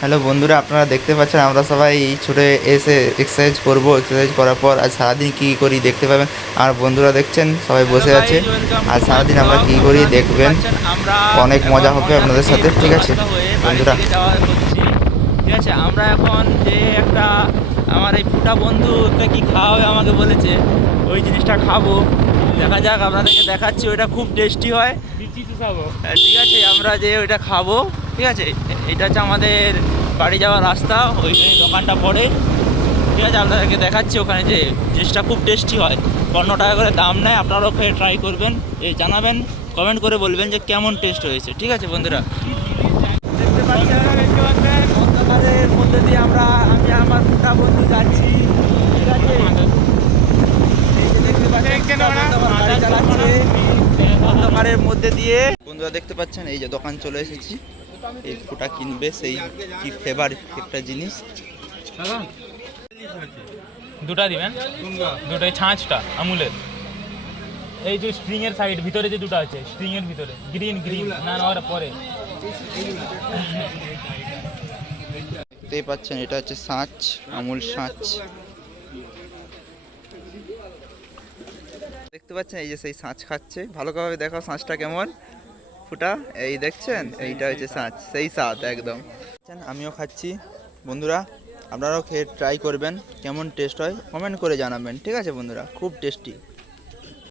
Hello বন্ধুরা, আপনারা দেখতে পাচ্ছেন আমরা সবাই এই ছুটে এসে এক্সারসাইজ করব। এক্সারসাইজ করার পর আজ সারাদিন কী করি দেখতে পাবেন। আর বন্ধুরা দেখছেন সবাই হ্যালো বসে আছে। গাইস, ওয়েলকাম আর টু মাই সারাদিন আমরা ব্লগ। কী করি আপনারা দেখতে দেখবেন। পাচ্ছেন আমরা অনেক মজা এখন হবে ময়না আপনাদের থেকে সাথে, ঠিক আছে রাস্তা হয়ে বাড়ির বন্ধুরা। দিকে যাওয়া হচ্ছি। ঠিক আছে, আমরা এখন যে একটা আমার এই ফুটা বন্ধু একটা কি খাওয়াবে আমাকে বলেছে, ওই জিনিসটা খাবো। দেখা যাক, আপনাদেরকে দেখাচ্ছি। ওইটা খুব টেস্টি হয়। ঠিক আছে, আমরা যে ওইটা খাবো। ঠিক আছে, এটা হচ্ছে আমাদের বাড়ি যাওয়ার রাস্তা, ওইখানে দোকানটা পড়ে। ঠিক আছে, আপনাদেরকে দেখাচ্ছি। ওখানে যে জিনিসটা খুব টেস্টি হয়, 15 টাকা করে দাম নেয়। আপনারাও খেয়ে ট্রাই করবেন, এই জানাবেন, কমেন্ট করে বলবেন যে কেমন টেস্ট হয়েছে। ঠিক আছে বন্ধুরা, দেখতে পাচ্ছেন অন্ধকারের মধ্যে দিয়ে আমি আমার দুটা বন্ধু যাচ্ছি। ঠিক আছে, এই যে দেখতে পাচ্ছেন গাড়ি চালাচ্ছে অন্ধকারের মধ্যে দিয়ে। বন্ধুরা দেখতে পাচ্ছেন এই যে দোকান চলে এসেছি। এই ফুটা কিনবে সেই কি ফেভারিট একটা জিনিস। দুটা দিবেন, দুটাই ছাঁচটা আমুলের। এই যে স্প্রিং এর সাইড ভিতরে যে দুটো আছে, স্প্রিং এর ভিতরে গ্রিন গ্রিন না ওর পরে। দেখতেই পাচ্ছেন এটা হচ্ছে ছাঁচ, আমুল ছাঁচ। দেখতে পাচ্ছেন এই যে সেই ছাঁচ খাচ্ছে। ভালোভাবে দেখো ছাঁচটা কেমন ফুটা। এই দেখছেন, এইটা হচ্ছে ছাঁচ, সেই স্বাদ একদম। আমিও খাচ্ছি। বন্ধুরা আপনারাও খেয়ে ট্রাই করবেন, কেমন টেস্ট হয় কমেন্ট করে জানাবেন। ঠিক আছে বন্ধুরা, খুব টেস্টি।